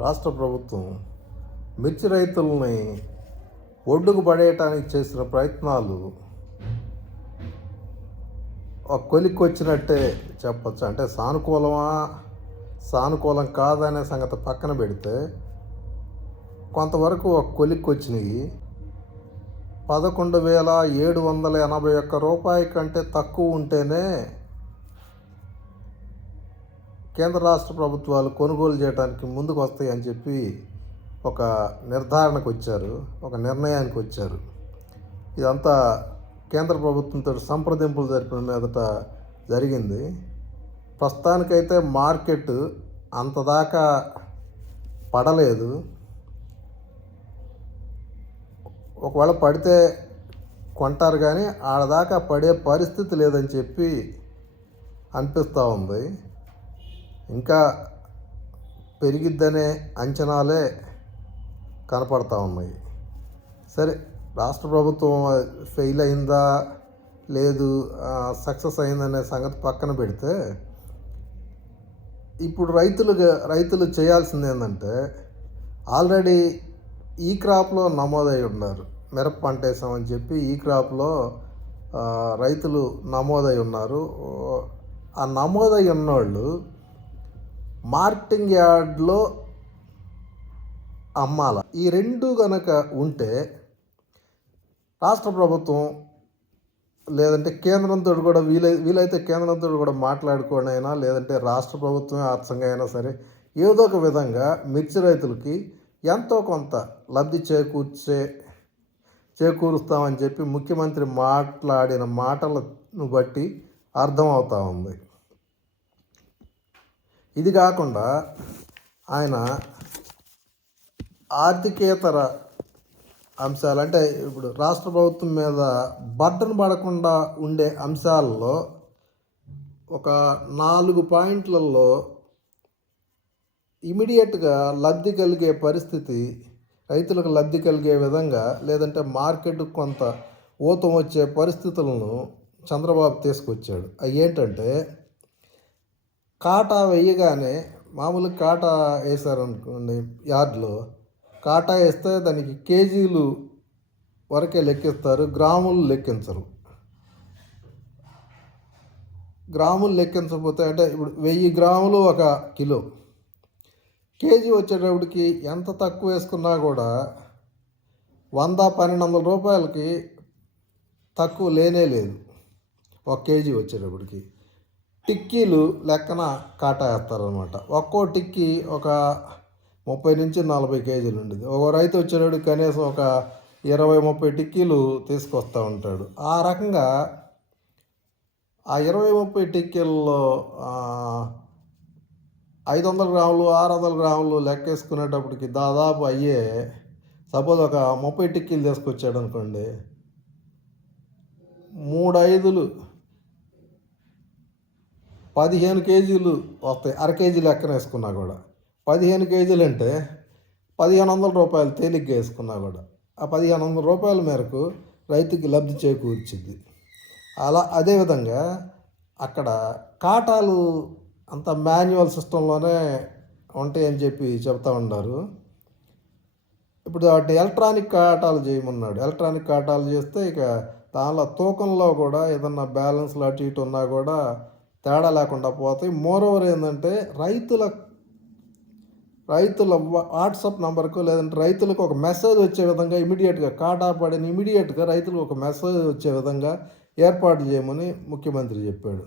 రాష్ట్ర ప్రభుత్వం మిర్చి రైతుల్ని ఒడ్డుకు పడేయటానికి చేసిన ప్రయత్నాలు ఒక కొలిక్కి వచ్చినట్టే చెప్పచ్చు. అంటే సానుకూలమా సానుకూలం కాదనే సంగతి పక్కన పెడితే కొంతవరకు ఒక కొలిక్కి వచ్చినాయి. పదకొండు వేల ఏడు వందల ఎనభై ఒక్క రూపాయి కంటే తక్కువ ఉంటేనే కేంద్ర రాష్ట్ర ప్రభుత్వాలు కొనుగోలు చేయడానికి ముందుకు వస్తాయి అని చెప్పి ఒక నిర్ధారణకు వచ్చారు ఒక నిర్ణయానికి వచ్చారు. ఇదంతా కేంద్ర ప్రభుత్వంతో సంప్రదింపులు జరిపిన మీదట జరిగింది. ప్రస్తుతానికైతే మార్కెట్ అంతదాకా పడలేదు. ఒకవేళ పడితే కొంటారు కానీ ఆడదాకా పడే పరిస్థితి లేదని చెప్పి అనిపిస్తూ ఉంది. ఇంకా పెరిగిద్దనే అంచనాలే కనపడతా ఉన్నాయి. సరే రాష్ట్ర ప్రభుత్వం ఫెయిల్ అయిందా? లేదు సక్సెస్ అయిందనే సంగతి పక్కన పెడితే ఇప్పుడు రైతులుగా రైతులు చేయాల్సింది ఏంటంటే ఆల్రెడీ ఈ క్రాప్లో నమోదై ఉన్నారు. మిరప పంట వేసామని చెప్పి ఈ క్రాప్లో రైతులు నమోదై ఉన్నారు. ఆ నమోదై ఉన్నవాళ్ళు మార్టింగ్ యార్డ్లో అమ్మాల. ఈ రెండు గనక ఉంటే రాష్ట్ర ప్రభుత్వం లేదంటే కేంద్రంతో కూడా వీలై వీలైతే కేంద్రంతో కూడా మాట్లాడుకోనైనా అయినా లేదంటే రాష్ట్ర ప్రభుత్వమే ఆత్సంగా అయినా సరే ఏదో ఒక విధంగా మిర్చి రైతులకి ఎంతో కొంత లబ్ధి చేకూర్చే చేకూరుస్తామని చెప్పి ముఖ్యమంత్రి మాట్లాడిన మాటలను బట్టి అర్థమవుతా ఉంది. ఇది కాకుండా ఆయన ఆర్థికేతర అంశాలు అంటే ఇప్పుడు రాష్ట్ర ప్రభుత్వం మీద బట్టను పడకుండా ఉండే అంశాలలో ఒక నాలుగు పాయింట్లలో ఇమీడియట్గా లబ్ధి కలిగే పరిస్థితి రైతులకు లబ్ధి కలిగే విధంగా లేదంటే మార్కెట్ కొంత ఊతం వచ్చే పరిస్థితులను చంద్రబాబు తీసుకొచ్చాడు. అవి ఏంటంటే కాటా వేయగానే మామూలు కాటా వేసారనుకోండి యార్డ్లో కాటా వేస్తే దానికి కేజీలు వరకే లెక్కిస్తారు గ్రాములు లెక్కించరు. గ్రాములు లెక్కించకపోతే అంటే ఇప్పుడు వెయ్యి గ్రాములు ఒక కిలో. కేజీ వచ్చేటప్పటికి ఎంత తక్కువ వేసుకున్నా కూడా వంద పన్నెండు వందల రూపాయలకి తక్కువ లేనే లేదు. ఒక కేజీ వచ్చేటప్పటికి. టిక్కీలు లెక్కన కాటా వేస్తారనమాట ఒక్కో టిక్కీ ఒక ముప్పై నుంచి నలభై కేజీలు ఉండేది. ఒక రైతు వచ్చేటప్పుడు కనీసం ఒక ఇరవై ముప్పై టిక్కీలు తీసుకొస్తూ ఉంటాడు. ఆ రకంగా ఆ ఇరవై ముప్పై టిక్కీల్లో ఐదు వందల గ్రాములు ఆరు వందల గ్రాములు లెక్కేసుకునేటప్పటికి దాదాపు అయ్యే సపోజ్ ఒక ముప్పై టిక్కీలు తీసుకొచ్చాడు అనుకోండి మూడు ఐదులు పదిహేను కేజీలు వస్తాయి. అర కేజీ లెక్కన వేసుకున్నా కూడా. పదిహేను కేజీలు అంటే పదిహేను వందల రూపాయలు తేలిగ్గా వేసుకున్నా కూడా. ఆ పదిహేను వందల రూపాయల మేరకు రైతుకి లబ్ధి చేకూర్చింది. అలా అదేవిధంగా అక్కడ కాటాలు అంత మాన్యువల్ సిస్టంలోనే ఉంటాయని చెప్పి చెప్తా ఉన్నారు. ఇప్పుడు వాటి ఎలక్ట్రానిక్ కాటాలు చేయమన్నాడు. ఎలక్ట్రానిక్ కాటాలు చేస్తే ఇక దానిలో తూకంలో కూడా ఏదన్నా బ్యాలెన్స్లు అటు ఇటు ఉన్నా కూడా తేడా లేకుండా పోతాయి. మోరోవర్ ఏంటంటే రైతుల రైతుల వాట్సాప్ నెంబర్కు లేదంటే రైతులకు ఒక మెసేజ్ వచ్చే విధంగా ఇమీడియట్గా కాటా పడిన ఇమీడియట్గా రైతులకు ఒక మెసేజ్ వచ్చే విధంగా ఏర్పాటు చేయమని ముఖ్యమంత్రి చెప్పాడు.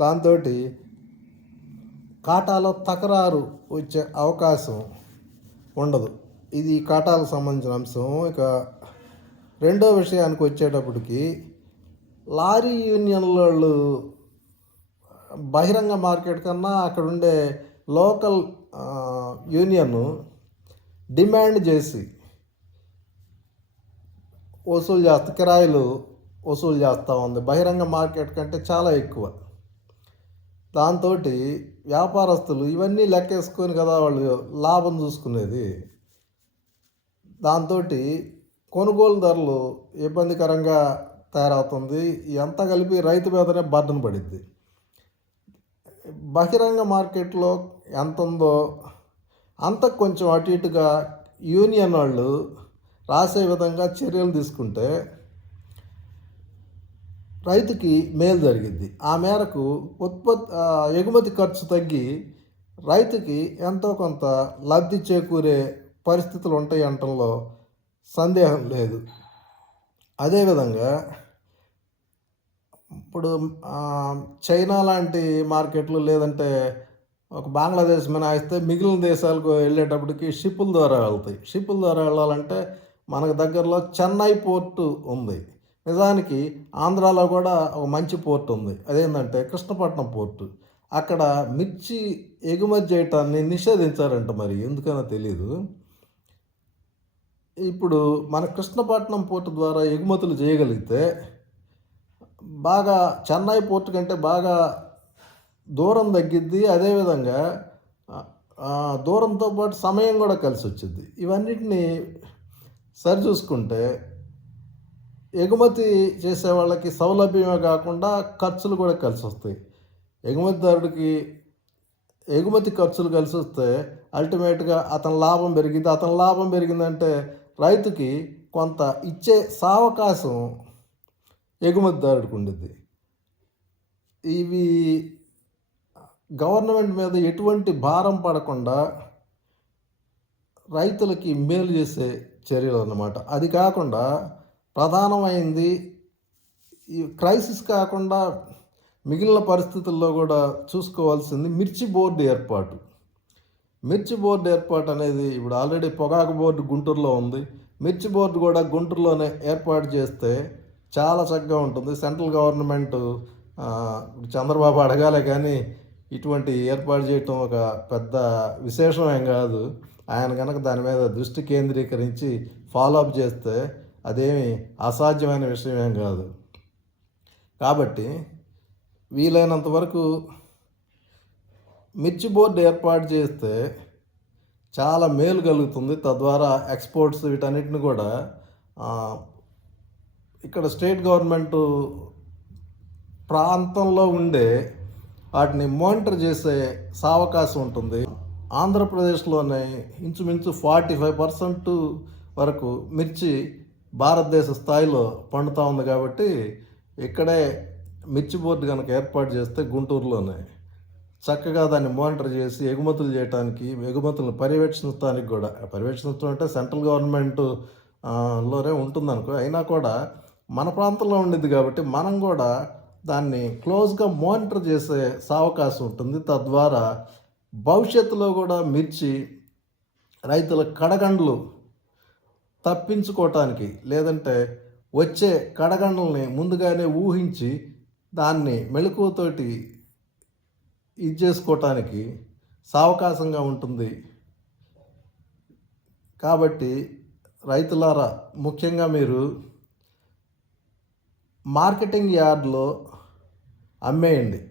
దాంతో కాటాలో తకరారు వచ్చే అవకాశం ఉండదు. ఇది కాటాలకు సంబంధించిన అంశం. ఇక రెండో విషయానికి వచ్చేటప్పటికి లారీ యూనియన్లు బహిరంగ మార్కెట్ కన్నా అక్కడ ఉండే లోకల్ యూనియన్ డిమాండ్ చేసి వసూలు చేస్తా కిరాయిలు వసూలు చేస్తూ ఉంది. బహిరంగ మార్కెట్ కంటే చాలా ఎక్కువ. దాంతో వ్యాపారస్తులు ఇవన్నీ లెక్కేసుకొని కదా వాళ్ళు లాభం చూసుకునేది. దాంతో కొనుగోలుదారులు ఇబ్బందికరంగా తయారవుతుంది. ఎంత కలిపి రైతు మీదనే బర్డన్ పడిద్ది. బహిరంగ మార్కెట్లో ఎంత ఉందో అంత కొంచెం అటు ఇటుగా యూనియన్ వాళ్ళు రాసే విధంగా చర్యలు తీసుకుంటే రైతుకి మేలు జరిగింది ఆ మేరకు ఉత్పత్తి ఎగుమతి ఖర్చు తగ్గి రైతుకి ఎంతో కొంత లబ్ధి చేకూరే పరిస్థితులు ఉంటాయి అనటంలో సందేహం లేదు. అదేవిధంగా ఇప్పుడు చైనా లాంటి మార్కెట్లు లేదంటే ఒక బంగ్లాదేశ్ మినహాయిస్తే మిగిలిన దేశాలకు వెళ్ళేటప్పటికి షిప్పుల ద్వారా వెళ్తాయి. షిప్పుల ద్వారా వెళ్ళాలంటే మనకు దగ్గరలో చెన్నై పోర్టు ఉంది. నిజానికి ఆంధ్రాలో కూడా ఒక మంచి పోర్ట్ ఉంది. అదేంటంటే కృష్ణపట్నం పోర్టు. అక్కడ మిర్చి ఎగుమతి చేయటాన్ని నిషేధించారంట మరి. ఎందుకనో తెలీదు. ఇప్పుడు మన కృష్ణపట్నం పోర్టు ద్వారా ఎగుమతులు చేయగలిగితే బాగా చెన్నై పోర్టు కంటే బాగా దూరం తగ్గిద్ది. అదేవిధంగా దూరంతో పాటు సమయం కూడా కలిసి వచ్చింది ఇవన్నిటిని సరిచూసుకుంటే ఎగుమతి చేసే వాళ్ళకి సౌలభ్యమే కాకుండా ఖర్చులు కూడా కలిసి వస్తాయి. ఎగుమతిదారుడికి ఎగుమతి ఖర్చులు కలిసి వస్తే అల్టిమేట్గా అతని లాభం పెరిగింది. అతని లాభం పెరిగిందంటే రైతుకి కొంత ఇచ్చే సావకాశం ఎగుమతిదారుడికి ఉండిద్ది ఇవి గవర్నమెంట్ మీద ఎటువంటి భారం పడకుండా రైతులకి మేలు చేసే చర్యలు అన్నమాట అది కాకుండా ప్రధానమైంది ఈ క్రైసిస్ కాకుండా మిగిలిన పరిస్థితుల్లో కూడా చూసుకోవాల్సింది మిర్చి బోర్డు ఏర్పాటు. మిర్చి బోర్డు ఏర్పాటు అనేది ఇప్పుడు ఆల్రెడీ పొగాకు బోర్డు గుంటూరులో ఉంది. మిర్చి బోర్డు కూడా గుంటూరులోనే ఏర్పాటు చేస్తే చాలా చక్కగా ఉంటుంది. సెంట్రల్ గవర్నమెంట్ చంద్రబాబు అడగాలే కానీ ఇటువంటి ఏర్పాటు చేయటం ఒక పెద్ద విశేషం ఏం కాదు. ఆయన కనుక దాని మీద దృష్టి కేంద్రీకరించి ఫాలో అప్ చేస్తే అదేమి అసాధ్యమైన విషయం ఏం కాదు. కాబట్టి వీలైనంత వరకు మిర్చి బోర్డు ఏర్పాటు చేస్తే చాలా మేలు కలుగుతుంది. తద్వారా ఎక్స్పోర్ట్స్ వీటన్నిటిని కూడా ఇక్కడ స్టేట్ గవర్నమెంట్ ప్రాంతంలో ఉండే వాటిని మానిటర్ చేసే సావకాశం ఉంటుంది. ఆంధ్రప్రదేశ్లోనే ఇంచుమించు ఫార్టీ ఫైవ్ పర్సెంట్ వరకు మిర్చి భారతదేశ స్థాయిలో పండుతూ ఉంది కాబట్టి ఇక్కడే మిర్చి బోర్డు కనుక ఏర్పాటు చేస్తే గుంటూరులోనే చక్కగా దాన్ని మానిటర్ చేసి ఎగుమతులు చేయడానికి ఎగుమతులను పర్యవేక్షించడానికి కూడా పర్యవేక్షించడం అంటే సెంట్రల్ గవర్నమెంట్లోనే ఉంటుందనుకో. అయినా కూడా మన ప్రాంతంలో ఉండేది కాబట్టి మనం కూడా దాన్ని క్లోజ్గా మానిటర్ చేసే సావకాశం ఉంటుంది. తద్వారా భవిష్యత్తులో కూడా మిర్చి రైతుల కడగండ్లు తప్పించుకోవటానికి లేదంటే వచ్చే కడగండ్లని ముందుగానే ఊహించి దాన్ని మెళకువతోటి ఇది చేసుకోవటానికి సావకాశంగా ఉంటుంది. కాబట్టి రైతులారా ముఖ్యంగా మీరు మార్కెటింగ్ యార్డ్లో అమ్మేయండి.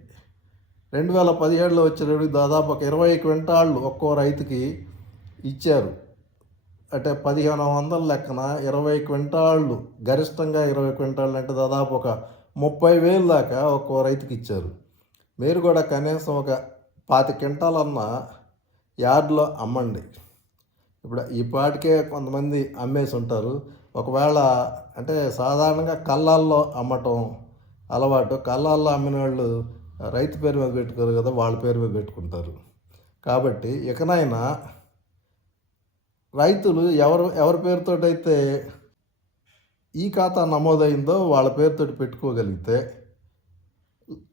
రెండు వేల పదిహేడులో వచ్చేటప్పటికి దాదాపు ఒక ఇరవై క్వింటాళ్ళు ఒక్కో రైతుకి ఇచ్చారు. అంటే పదిహేను వందల లెక్కన ఇరవై క్వింటాళ్ళు గరిష్టంగా ఇరవై క్వింటాళ్ళు అంటే దాదాపు ఒక ముప్పై వేలు దాకా ఒక్కో రైతుకి ఇచ్చారు. మీరు కూడా కనీసం ఒక పాతి క్వింటాలన్నా యార్డ్లో అమ్మండి. ఇప్పుడు ఈ పాటికే కొంతమంది అమ్మేసి ఉంటారు. ఒకవేళ అంటే సాధారణంగా కళ్ళాల్లో అమ్మటం అలవాటు కళ్ళాల్లో అమ్మిన వాళ్ళు రైతు పేరు మీద పెట్టుకోరు కదా వాళ్ళ పేరు మీద పెట్టుకుంటారు. కాబట్టి ఇకనైనా రైతులు ఎవరు ఎవరి పేరుతోటైతే ఈ ఖాతా నమోదైందో వాళ్ళ పేరుతోటి పెట్టుకోగలిగితే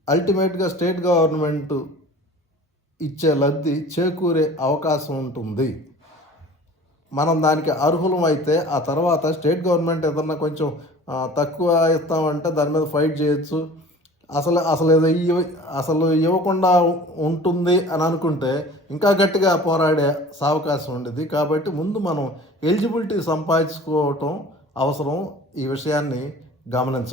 అల్టిమేట్గా స్టేట్ గవర్నమెంట్ ఇచ్చే లబ్ధి చేకూరే అవకాశం ఉంటుంది. మనం దానికి అర్హులం అయితే ఆ తర్వాత స్టేట్ గవర్నమెంట్ ఏదన్నా కొంచెం తక్కువ ఇస్తామంటే దాని మీద ఫైట్ చేయొచ్చు. అసలు అసలు ఏదో ఇవ్వ అసలు ఇవ్వకుండా ఉంటుంది అని అనుకుంటే ఇంకా గట్టిగా పోరాడే సావకాశం ఉండేది. కాబట్టి ముందు మనం ఎలిజిబిలిటీ సంపాదించుకోవటం అవసరం. ఈ విషయాన్ని గమనించాలి